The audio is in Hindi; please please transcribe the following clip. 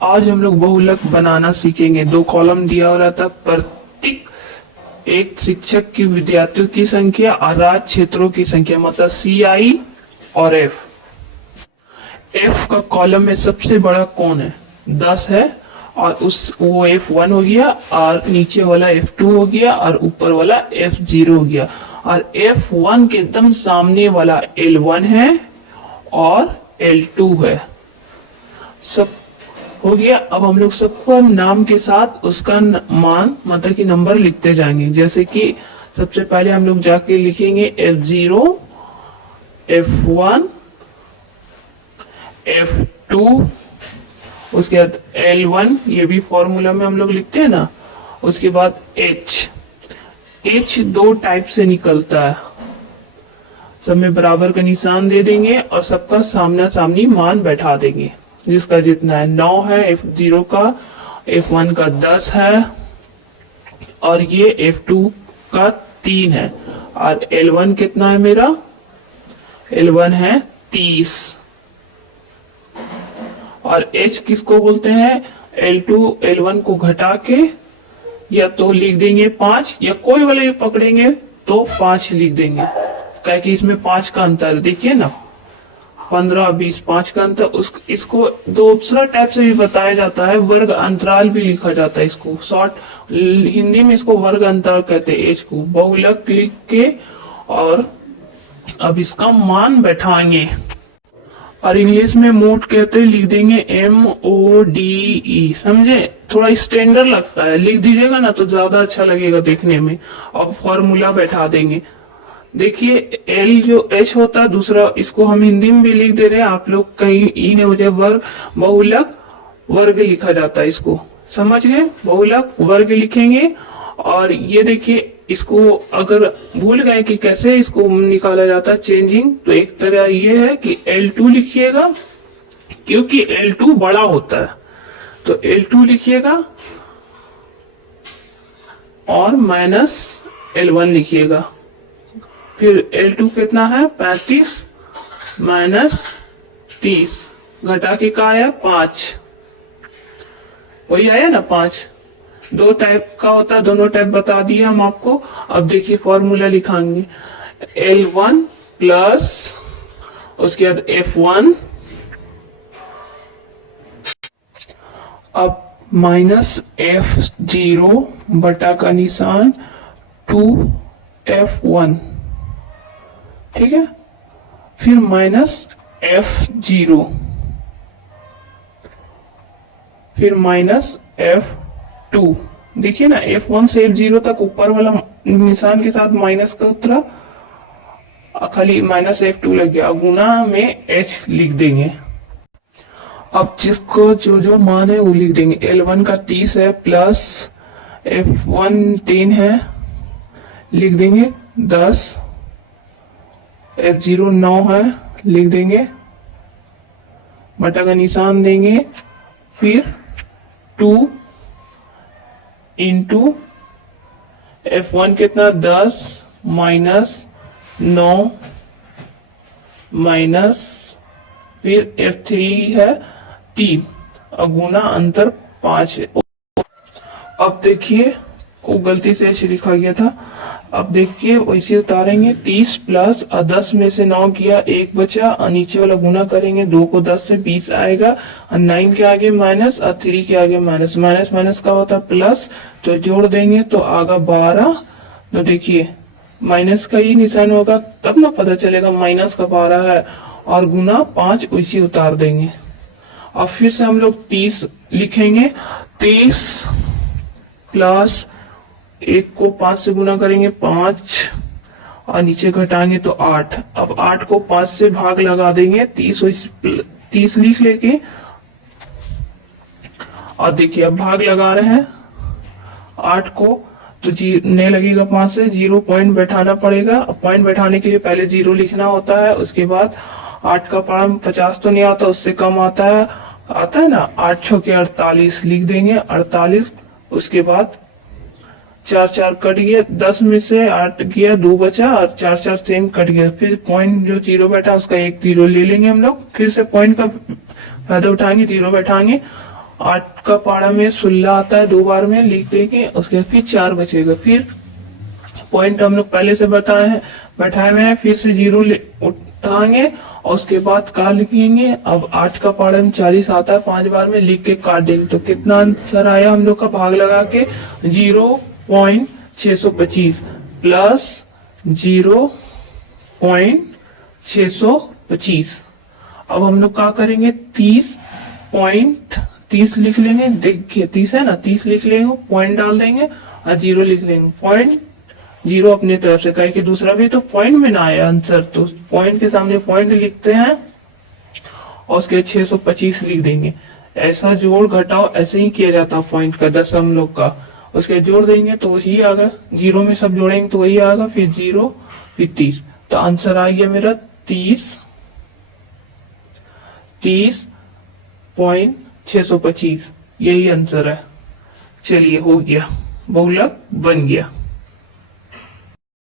आज हम लोग बहुलक बनाना सीखेंगे। दो कॉलम दिया हो रहता, प्रत्येक एक शिक्षक की विद्यार्थियों की संख्या और राज्य क्षेत्रों की संख्या, मतलब CI और F का कॉलम में सबसे बड़ा कौन है? 10 है, और उस वो F1 हो गया, और नीचे वाला F2 हो गया, और ऊपर वाला F0 हो गया। और F1 के एकदम सामने वाला L1 है और L2 है। सब हो गया। अब हम लोग सबको नाम के साथ उसका मान, मतलब कि नंबर लिखते जाएंगे। जैसे कि सबसे पहले हम लोग जाके लिखेंगे F0, F1, F2, उसके बाद L1, ये भी फॉर्मूला में हम लोग लिखते हैं ना। उसके बाद H दो टाइप से निकलता है, सब में बराबर का निशान दे देंगे और सबका सामना सामनी मान बैठा देंगे। जिसका जितना है 9 है F0 का, F1 का 10 है, और ये F2 का 3 है, और L1 कितना है मेरा? L1 है 30। और H किसको बोलते हैं? L2 L1 को घटा के या तो लिख देंगे 5, या कोई वाले पकड़ेंगे तो 5 लिख देंगे, क्या कि इसमें 5 का अंतर देखिए ना, 15 20 5 का अंतर। इसको दूसरा टाइप से भी बताया जाता है, वर्ग अंतराल भी लिखा जाता है। इसको शॉर्ट हिंदी में इसको वर्ग अंतराल कहते हैं। H को बहुलक लिख के, और अब इसका मान बैठाएंगे, और इंग्लिश में मोड कहते हैं, लिख देंगे MODE। समझे? थोड़ा स्टैंडर्ड लगता है, लिख दीजिएगा ना तो ज्यादा अच्छा लगेगा देखने में। अब फॉर्मूला बैठा देंगे। देखिए L जो H होता है दूसरा, इसको हम हिंदी में भी लिख दे रहे हैं, आप लोग कहीं ई ने हो जाए। वर्ग बहुलक वर्ग लिखा जाता है इसको, समझ गए? बहुलक वर्ग लिखेंगे। और ये देखिए, इसको अगर भूल गए कि कैसे इसको निकाला जाता है चेंजिंग, तो एक तरह ये है कि L2 लिखिएगा, क्योंकि L2 बड़ा होता है तो L2 लिखिएगा, और माइनस L1 लिखिएगा। फिर L2 कितना है? 35 माइनस 30, घटा के का आया? 5, वही आया ना 5। दो टाइप का होता है, दोनों टाइप बता दिए हम आपको। अब देखिए फॉर्मूला लिखाएंगे, L1 प्लस उसके बाद F1, अब माइनस F0 बटा का निशान 2F1, ठीक है। फिर माइनस F0, फिर माइनस F2। देखिए ना, F1 से F0 तक ऊपर वाला निशान के साथ माइनस का उतरा, खाली माइनस F2 लग गया, गुना में H लिख देंगे। अब जिसको जो जो मान है वो लिख देंगे। L1 का 30 है, प्लस F1 10 है, लिख देंगे 10। F0 9 है, लिख देंगे, बटा का निशान देंगे। फिर 2 इंटू F1 कितना? 10 माइनस 9 माइनस, फिर F3 है 3, गुना अंतर 5 है। अब देखिए वो गलती से ऐसे लिखा गया था। अब देखिए वैसे उतारेंगे, 30 प्लस 10 में से 9 किया, 1 बचा, और नीचे वाला गुना करेंगे, 2 को 10 से 20 आएगा, और 9 के आगे माइनस, और 3 के आगे माइनस। माइनस माइनस का होता प्लस, तो जोड़ देंगे तो आगा 12। तो देखिए माइनस का ही निशान होगा, तब ना पता चलेगा माइनस का 12 है, और गुना 5 वैसे उतार देंगे। और फिर से हम लोग 30 लिखेंगे, 30 प्लस 1 को 5 से गुना करेंगे 5, और नीचे घटाएंगे तो 8। अब 8 को 5 से भाग लगा देंगे, 30 लिख लेके, और देखिए अब भाग लगा रहे हैं 8 को, तो नहीं लगेगा 5 से, 0 पॉइंट बैठाना पड़ेगा। पॉइंट बैठाने के लिए पहले 0 लिखना होता है, उसके बाद 8 का पारा 50 तो नहीं आता, उससे कम आता है ना। 8 6 के 48 लिख देंगे, 48। उसके बाद 4 4 कट गया, 10 में से 8 गया, 2 बचा, और 4 4 सेम कट गया। फिर पॉइंट जो 0 बैठा उसका 1 0 ले लेंगे हम लोग। फिर से पॉइंट का फायदा उठाएंगे, 0 बैठाएंगे, 8 का पारा में 16 आता है 2 बार में, लिख देंगे। उसके बाद फिर 4 बचेगा। फिर पॉइंट हम लोग पहले से बैठाए हुए हैं, फिर से 0 उठाएंगे और उसके बाद का लिखेंगे। अब 8 का पारा में 40 आता है 5 बार में, लिख के काट देंगे। तो कितना आंसर आया हम लोग का भाग लगा के 0.625 प्लस 0.625। अब हम लोग क्या करेंगे, 30 लिख लेंगे। देखिए 30 है ना, 30 लिख लेंगे, पॉइंट डाल देंगे और 0 लिख लेंगे। पॉइंट 0 अपनी तरफ से, कहे कि दूसरा भी तो पॉइंट में ना आया आंसर, तो पॉइंट के सामने पॉइंट लिखते हैं और उसके 625 लिख देंगे। ऐसा जोड़ घटाओ ऐसे ही किया जाता है पॉइंट का, दशमलव का। उसके जोड़ देंगे तो वही आएगा, 0 में सब जोड़ेंगे तो वही आएगा, फिर 0 फिर 30। तो आंसर आ गया मेरा 30.625, यही आंसर है। चलिए हो गया, बहुलक बन गया।